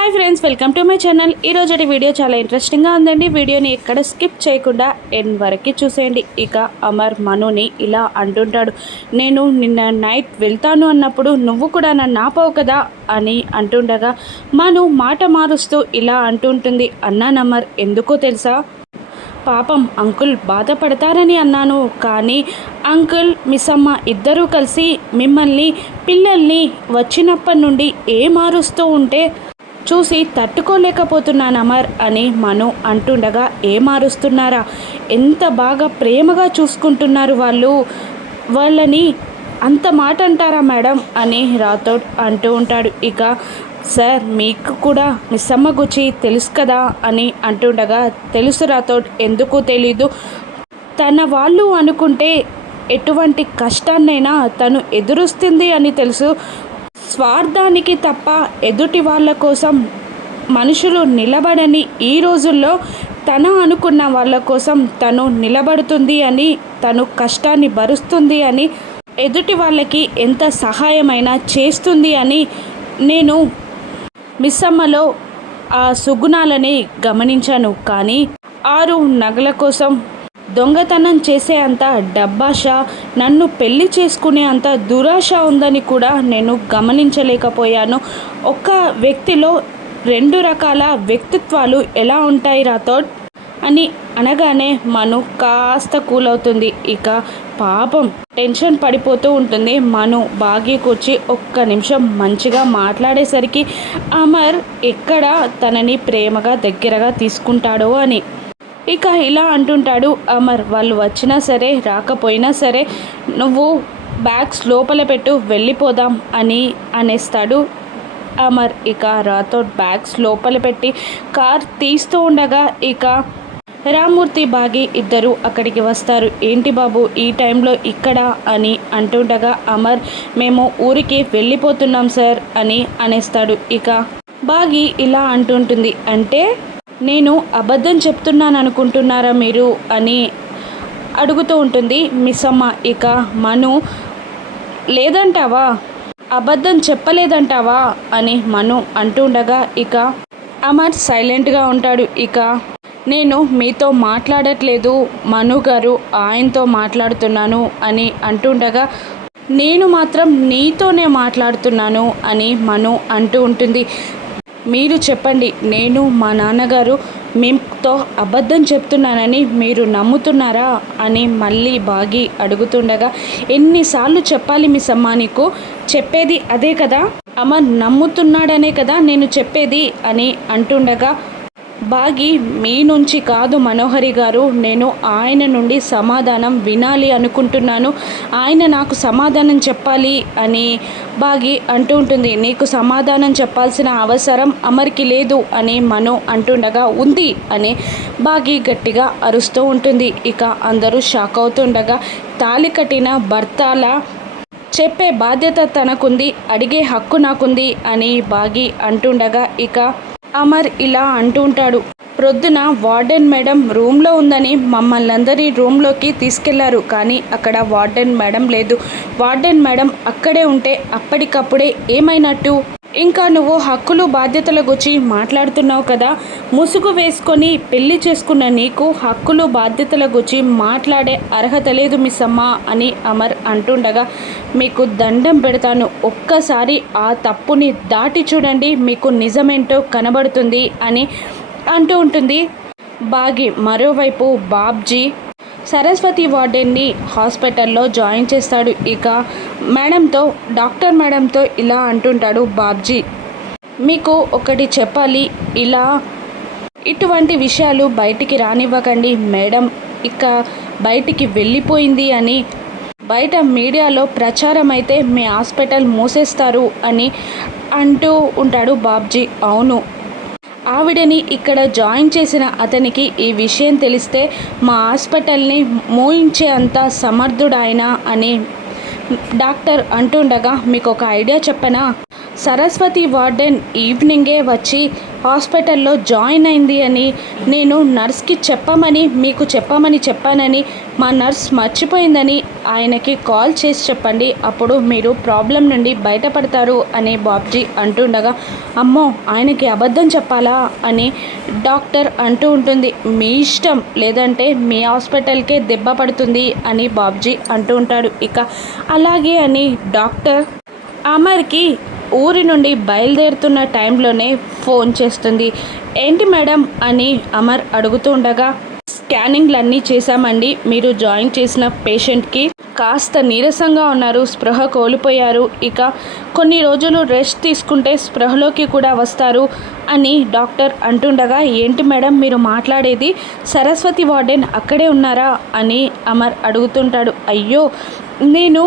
Hi friends, welcome to my channel. ఈరోజు video చాలా ఇంట్రెస్టింగ్గా ఉందండి. వీడియోని ఎక్కడ స్కిప్ చేయకుండా ఎండ్ వరకు చూసేయండి. ఇక అమర్ మనుని ఇలా అంటుంటాడు, నేను నిన్న నైట్ వెళ్తాను అన్నప్పుడు నువ్వు కూడా నన్ను ఆపవు కదా అని అంటుండగా మను మాట మారుస్తూ ఇలా అంటుంటుంది, అన్నాను అమర్, ఎందుకో తెలుసా, పాపం అంకుల్ బాధపడతారని అన్నాను, కానీ అంకుల్ మిస్సమ్మ ఇద్దరూ కలిసి మిమ్మల్ని పిల్లల్ని వచ్చినప్పటి నుండి మారుస్తూ ఉంటే చూసి తట్టుకోలేకపోతున్నాను అమర్ అని మను అంటుండగా, మారుస్తున్నారా, ఎంత బాగా ప్రేమగా చూసుకుంటున్నారు వాళ్ళని అంత మాట అంటారా మేడం అని రాథోడ్ అంటూ ఉంటాడు. ఇక సార్ మీకు కూడా మిస్సమ్మ గురించి తెలుసు కదా అని అంటుండగా, తెలుసు రాథోడ్, ఎందుకు తెలీదు, తన వాళ్ళు అనుకుంటే ఎటువంటి కష్టాన్నైనా తను ఎదురుస్తుంది అని తెలుసు, స్వార్థానికి తప్ప ఎదుటి వాళ్ళ కోసం మనుషులు నిలబడని ఈ రోజుల్లో తన అనుకున్న వాళ్ళ కోసం తను నిలబడుతుంది అని, తను కష్టాన్ని భరుస్తుంది అని, ఎదుటి వాళ్ళకి ఎంత సహాయమైనా చేస్తుంది అని నేను మిస్సమ్మలో ఆ సుగుణాలని గమనించాను, కానీ 6 నగల కోసం దొంగతనం చేసే అంత డబ్బాష, నన్ను పెళ్లి చేసుకునే అంత దురాశ ఉందని కూడా నేను గమనించలేకపోయాను. ఒక వ్యక్తిలో 2 రకాల వ్యక్తిత్వాలు ఎలా ఉంటాయి రాథోడ్ అని అనగానే మను కాస్త కూల్ అవుతుంది. ఇక పాపం టెన్షన్ పడిపోతూ ఉంటుంది. మను బాగీకొచ్చి ఒక్క నిమిషం మంచిగా మాట్లాడేసరికి అమర్ ఎక్కడ తనని ప్రేమగా దగ్గరగా తీసుకుంటాడో అని. ఇక ఇలా అంటుంటాడు అమర్, వాళ్ళు వచ్చినా సరే రాకపోయినా సరే నువ్వు బ్యాగ్స్ లోపల పెట్టు, వెళ్ళిపోదాం అని అనేస్తాడు అమర్. ఇక రాథోడ్ బ్యాగ్స్ లోపల పెట్టి కార్ తీస్తూ ఉండగా ఇక రామ్మూర్తి బాగి ఇద్దరు అక్కడికి వస్తారు. ఏంటి బాబు ఈ టైంలో ఇక్కడ అని అంటుండగా అమర్, మేము ఊరికి వెళ్ళిపోతున్నాం సార్ అని అనేస్తాడు. ఇక బాగి ఇలా అంటుంటుంది, అంటే నేను అబద్ధం చెప్తున్నాను అనుకుంటున్నారా మీరు అని అడుగుతూ ఉంటుంది మిస్సమ్మ. ఇక మను, లేదంటావా, అబద్ధం చెప్పలేదంటావా అని మను అంటుండగా ఇక అమర్ సైలెంట్గా ఉంటాడు. ఇక నేను మీతో మాట్లాడట్లేదు మను గారు, ఆయనతో మాట్లాడుతున్నాను అని అంటుండగా, నేను మాత్రం నీతోనే మాట్లాడుతున్నాను అని మను అంటూ ఉంటుంది. మీరు చెప్పండి, నేను మా నాన్నగారు మీతో అబద్ధం చెప్తున్నానని మీరు నమ్ముతున్నారా అని మళ్ళీ బాగి అడుగుతుండగా, ఎన్నిసార్లు చెప్పాలి మిస్సమ్మ, నీకు చెప్పేది అదే కదా, అమ్మ నమ్ముతున్నాడనే కదా నేను చెప్పేది అని అంటుండగా, బాగి మీ నుంచి కాదు మనోహరి గారు, నేను ఆయన నుండి సమాధానం వినాలి అనుకుంటున్నాను, ఆయన నాకు సమాధానం చెప్పాలి అని బాగి అంటూ ఉంటుంది. నీకు సమాధానం చెప్పాల్సిన అవసరం అమర్కి లేదు అని మను అంటుండగా, ఉంది అని బాగి గట్టిగా అరుస్తూ ఉంటుంది. ఇక అందరూ షాక్ అవుతుండగా, తాళి కట్టిన భర్తల చెప్పే బాధ్యత తనకుంది, అడిగే హక్కు నాకుంది అని బాగి అంటుండగా ఇక అమర్ ఇలా అంటుంటాడు, ప్రొద్దున వార్డెన్ మేడం రూమ్లో ఉందని మమ్మల్ని అందరి రూమ్లోకి తీసుకెళ్లారు, కానీ అక్కడ వార్డెన్ మేడం లేదు, వార్డెన్ మేడం అక్కడే ఉంటే అప్పటికప్పుడే ఏమైనట్టు, ఇంకా నువ్వు హక్కులు బాధ్యతల గురించి మాట్లాడుతున్నావు కదా, ముసుగు వేసుకొని పెళ్లి చేసుకున్న నీకు హక్కులు బాధ్యతల గురించి మాట్లాడే అర్హత లేదు మిస్సమ్మ అని అమర్ అంటుండగా, మీకు దండం పెడతాను, ఒక్కసారి ఆ తప్పుని దాటి చూడండి, మీకు నిజమేంటో కనబడుతుంది అని అంటూ ఉంటుంది బాగి. మరోవైపు బాబ్జీ సరస్వతి వార్డెన్ని హాస్పిటల్లో జాయిన్ చేస్తాడు. ఇక మేడంతో, డాక్టర్ మేడంతో ఇలా అంటుంటాడు బాబ్జీ, మీకు ఒకటి చెప్పాలి, ఇలా ఇటువంటి విషయాలు బయటికి రానివ్వకండి, మేడం ఇక బయటికి వెళ్ళిపోయింది అని బయట మీడియాలో ప్రచారం అయితే మీ హాస్పిటల్ మూసేస్తారు అని అంటూ ఉంటాడు బాబ్జీ. అవును, ఆవిడని ఇక్కడ జాయిన్ చేసిన అతనికి ఈ విషయం తెలిస్తే మా హాస్పిటల్ని మోయించే అంత సమర్థుడాయన అని డాక్టర్ అంటుండగా, మీకు ఒక ఐడియా చెప్పనా, సరస్వతి వార్డెన్ ఈవినింగే వచ్చి హాస్పిటల్లో జాయిన్ అయింది అని నేను నర్స్కి మీకు చెప్పమని చెప్పానని మా నర్స్ మర్చిపోయిందని ఆయనకి కాల్ చేసి చెప్పండి, అప్పుడు మీరు ప్రాబ్లం నుండి బయటపడతారు అని బాబ్జీ అంటుండగా, అమ్మో ఆయనకి అబద్ధం చెప్పాలా అని డాక్టర్ అంటూ ఉంటుంది. మీ ఇష్టం, లేదంటే మీ హాస్పిటల్కే దెబ్బ పడుతుంది అని బాబ్జీ అంటూ ఉంటాడు. ఇక అలాగే అని డాక్టర్ అమర్కి ఊరి నుండి బయలుదేరుతున్న టైంలోనే ఫోన్ చేస్తుంది. ఏంటి మేడం అని అమర్ అడుగుతూ ఉండగా, స్కానింగ్లన్నీ చేశామండి, మీరు జాయిన్ చేసిన పేషెంట్కి కాస్త నీరసంగా ఉన్నారు, స్పృహ కోల్పోయారు, ఇక కొన్ని రోజులు రెస్ట్ తీసుకుంటే స్పృహలోకి కూడా వస్తారు అని డాక్టర్ అంటుండగా, ఏంటి మేడం మీరు మాట్లాడేది, సరస్వతి వార్డెన్ అక్కడే ఉన్నారా అని అమర్ అడుగుతుంటాడు. అయ్యో నేను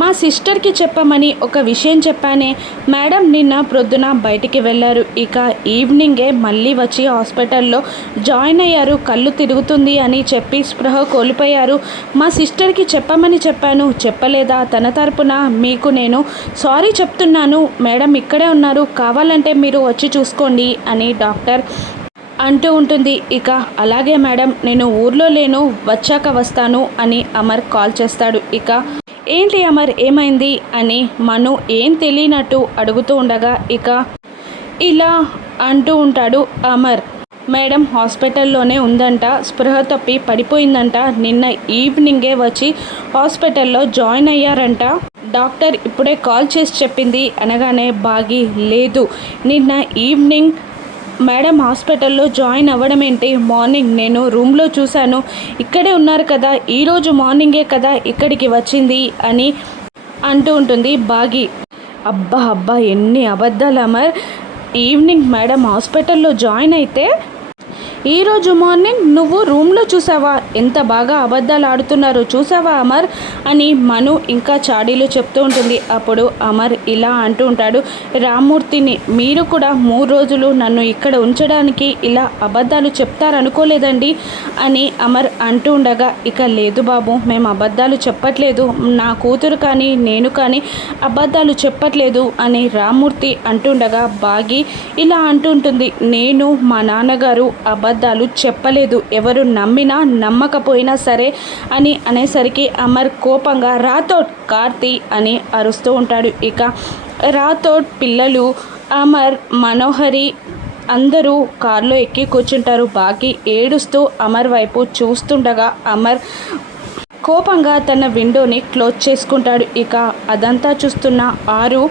మా సిస్టర్కి చెప్పమని ఒక విషయం చెప్పానే మేడం, నిన్న ప్రొద్దున బయటికి వెళ్ళారు, ఇక ఈవినింగే మళ్ళీ వచ్చి హాస్పిటల్లో జాయిన్ అయ్యారు, కళ్ళు తిరుగుతుంది అని చెప్పి స్పృహ కోల్పోయారు, మా సిస్టర్కి చెప్పమని చెప్పాను, చెప్పలేదా, తన తరపున మీకు నేను సారీ చెప్తున్నాను, మేడం ఇక్కడే ఉన్నారు, కావాలంటే మీరు వచ్చి చూసుకోండి అని డాక్టర్ అంటూ ఉంటుంది. ఇక అలాగే మేడం, నేను ఊర్లో లేను, వచ్చాక వస్తాను అని అమర్ కాల్ చేస్తాడు. ఇక ఏంటి అమర్ ఏమైంది అని మను ఏం తెలియనట్టు అడుగుతూ ఉండగా, ఇక ఇలా అంటూ ఉంటాడు అమర్, మేడం హాస్పిటల్లోనే ఉందంట, స్పృహ తప్పి పడిపోయిందంట, నిన్న ఈవినింగే వచ్చి హాస్పిటల్లో జాయిన్ అయ్యారంట, డాక్టర్ ఇప్పుడే కాల్ చేసి చెప్పింది అనగానే, బాగి లేదు, నిన్న ఈవినింగ్ మేడం హాస్పిటల్లో జాయిన్ అవ్వడం ఏంటి, మార్నింగ్ నేను రూమ్లో చూశాను, ఇక్కడే ఉన్నారు కదా, ఈరోజు మార్నింగే కదా ఇక్కడికి వచ్చింది అని అంటూ ఉంటుంది బాగి. అబ్బా అబ్బా ఎన్ని అబద్ధాలు అమర్, ఈవినింగ్ మేడం హాస్పిటల్లో జాయిన్ అయితే ఈరోజు మార్నింగ్ నువ్వు రూమ్లో చూసావా, ఎంత బాగా అబద్ధాలు ఆడుతున్నారో చూసావా అమర్ అని మను ఇంకా చాడీలు చెప్తూ ఉంటుంది. అప్పుడు అమర్ ఇలా అంటూ ఉంటాడు, రామ్మూర్తిని మీరు కూడా 3 రోజులు నన్ను ఇక్కడ ఉంచడానికి ఇలా అబద్ధాలు చెప్తారనుకోలేదండి అని అమర్ అంటూ ఉండగా, ఇక లేదు బాబు, మేము అబద్ధాలు చెప్పట్లేదు, నా కూతురు కానీ నేను కానీ అబద్ధాలు చెప్పట్లేదు అని రామ్మూర్తి అంటుండగా, బాగి ఇలా అంటుంటుంది, నేను మా నాన్నగారు అబద్ధాలు చెప్పలేదు, ఎవరు నమ్మినా నమ్మకపోయినా సరే అని అనేసరికి అమర్ కోపంగా రాథోడ్ కార్తీ అని అరుస్తూ ఉంటాడు. ఇక రాథోడ్ పిల్లలు అమర్ మనోహరి అందరూ కారులో ఎక్కి కూర్చుంటారు. బాగి ఏడుస్తూ అమర్ వైపు చూస్తుండగా అమర్ కోపంగా తన విండోని క్లోజ్ చేసుకుంటాడు. ఇక అదంతా చూస్తున్న ఆరు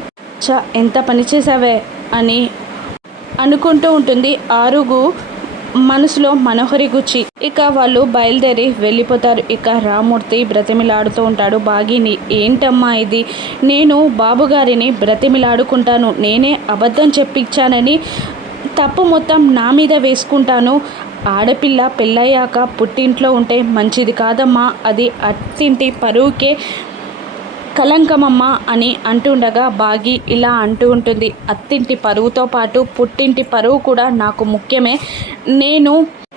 ఎంత పని చేసావే అని అనుకుంటూ ఉంటుంది. ఆరుగు మనసులో మనోహరి గుచ్చి. ఇక వాళ్ళు బయలుదేరి వెళ్ళిపోతారు. ఇక రామ్మూర్తి బ్రతిమిలాడుతూ ఉంటాడు బాగిని, ఏంటమ్మా ఇది, నేను బాబుగారిని బ్రతిమిలాడుకుంటాను, నేనే అబద్ధం చెప్పించానని తప్పు మొత్తం నా మీద వేసుకుంటాను, ఆడపిల్ల పెళ్ళయ్యాక పుట్టింట్లో ఉంటే మంచిది కాదమ్మా, అది అత్తింటి పరువుకే కలంకమమ్మ అని అంటుండగా బాగి ఇలా అంటూ ఉంటుంది, అత్తింటి పరువుతో పాటు పుట్టింటి పరువు కూడా నాకు ముఖ్యమే, నేను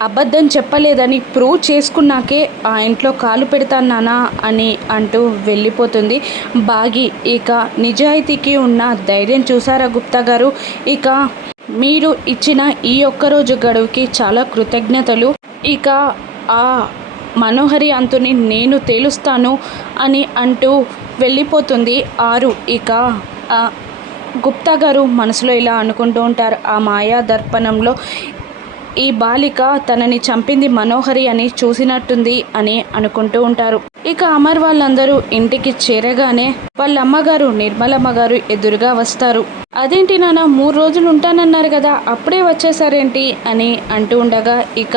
అబద్ధం చెప్పలేదని ప్రూవ్ చేసుకున్నాకే ఆ ఇంట్లో కాలు పెడతానా అని అంటూ వెళ్ళిపోతుంది బాగి. ఇక నిజాయితీకి ఉన్న ధైర్యం చూసారా గుప్తా గారు, ఇక మీరు ఇచ్చిన ఈ ఒక్కరోజు గడువుకి చాలా కృతజ్ఞతలు, ఇక ఆ మనోహరి అంతుని నేను తేలుస్తాను అని అంటూ వెళ్ళిపోతుంది ఆరు. ఇక గుప్తా గారు మనసులో ఇలా అనుకుంటూ ఉంటారు, ఆ మాయా దర్పణంలో ఈ బాలిక తనని చంపింది మనోహరి అని చూసినట్టుంది అని అనుకుంటూ ఉంటారు. ఇక అమర్ వాళ్ళందరూ ఇంటికి చేరగానే వాళ్ళ అమ్మగారు నిర్మలమ్మ గారు ఎదురుగా వస్తారు. అదేంటి నాన్న 3 రోజులు ఉంటానన్నారు కదా, అప్పుడే వచ్చేసారేంటి అని అంటూ ఉండగా, ఇక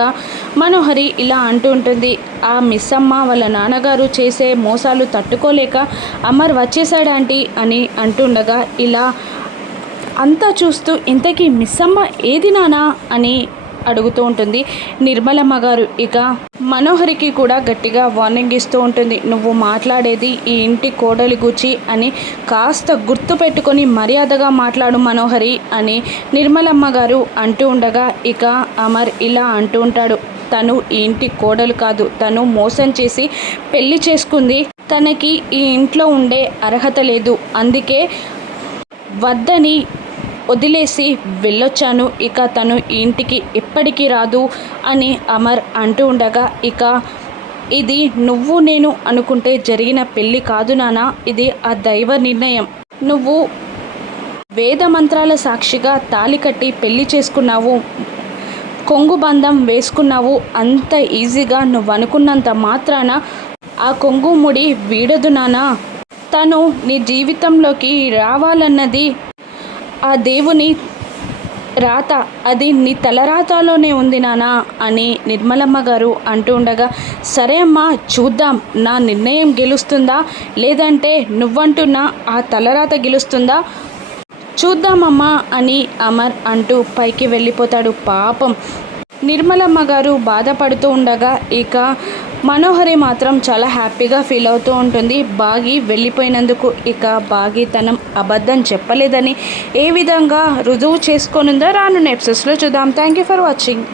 మనోహరి ఇలా అంటూ ఉంటుంది, ఆ మిస్ అమ్మ వాళ్ళ నాన్నగారు చేసే మోసాలు తట్టుకోలేక అమర్ వచ్చేసాడాంటీ అని అంటుండగా, ఇలా అంతా చూస్తూ ఇంతకీ మిస్ అమ్మ ఏది నానా అని అడుగుతూ ఉంటుంది నిర్మలమ్మ గారు. ఇక మనోహరికి కూడా గట్టిగా వార్నింగ్ ఇస్తూ ఉంటుంది, నువ్వు మాట్లాడేది ఈ ఇంటి కోడలి గుచ్చి అని కాస్త గుర్తు పెట్టుకొని మర్యాదగా మాట్లాడు మనోహరి అని నిర్మలమ్మ గారు అంటూ ఉండగా, ఇక అమర్ ఇలా అంటూ ఉంటాడు, తను ఈ ఇంటి కోడలు కాదు, తను మోసం చేసి పెళ్లి చేసుకుంది, తనకి ఈ ఇంట్లో ఉండే అర్హత లేదు, అందుకే వద్దని వదిలేసి వెళ్ళొచ్చాను, ఇక తను ఈ ఇంటికి ఎప్పటికీ రాదు అని అమర్ అంటూ ఉండగా, ఇక ఇది నువ్వు నేను అనుకుంటే జరిగిన పెళ్ళి కాదు నాన్న, ఇది ఆ దైవ నిర్ణయం. నువ్వు వేద మంత్రాల సాక్షిగా తాళి కట్టి పెళ్లి చేసుకున్నావు, కొంగు బంధం వేసుకున్నావు. అంత ఈజీగా నువ్వు అనుకున్నంత మాత్రాన ఆ కొంగు ముడి వీడదు నాన్న. తను నీ జీవితంలోకి రావాలన్నది ఆ దేవుని రాత, అది నీ తలరాతలోనే ఉంది నాన్న అని నిర్మలమ్మ గారు అంటూ ఉండగా, సరే అమ్మా చూద్దాం, నా నిర్ణయం గెలుస్తుందా లేదంటే నువ్వంటున్న ఆ తలరాత గెలుస్తుందా చూద్దామమ్మా అని అమర్ అంటూ పైకి వెళ్ళిపోతాడు. పాపం నిర్మలమ్మ గారు బాధపడుతూ ఉండగా, ఇక మనోహరి మాత్రం చాలా హ్యాపీగా ఫీల్ అవుతూ ఉంటుంది బాగి వెళ్ళిపోయినందుకు. ఇక బాగి తనం అబద్ధం చెప్పలేదని ఏ విధంగా రుజువు చేసుకోనుందో రానున్న ఎపిసోడ్స్లో చూద్దాం. Thank you for watching.